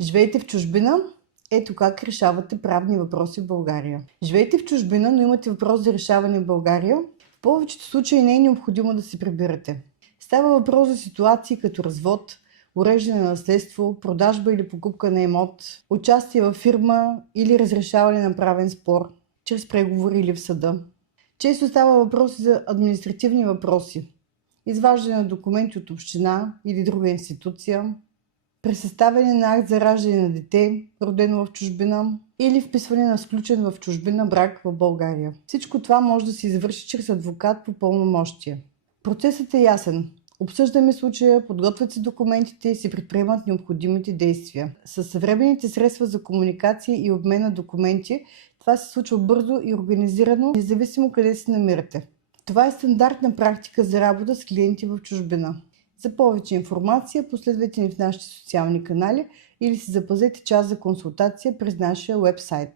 Живеете в чужбина? Ето как решавате правни въпроси в България. Живеете в чужбина, но имате въпрос за решаване в България. В повечето случаи не е необходимо да се прибирате. Става въпрос за ситуации като развод, уреждане на наследство, продажба или покупка на имот, участие във фирма или разрешаване на правен спор, чрез преговори или в съда. Често става въпрос за административни въпроси. Изваждане на документи от община или друга институция, пресъставяне на акт за раждане на дете, родено в чужбина, или вписване на сключен в чужбина брак в България. Всичко това може да се извърши чрез адвокат по пълномощие. Процесът е ясен. Обсъждаме случая, подготвят се документите и се предприемат необходимите действия. Със съвременните средства за комуникация и обмен на документи това се случва бързо и организирано, независимо къде се намирате. Това е стандартна практика за работа с клиенти в чужбина. За повече информация последвайте ни в нашите социални канали или си запазете час за консултация през нашия уебсайт.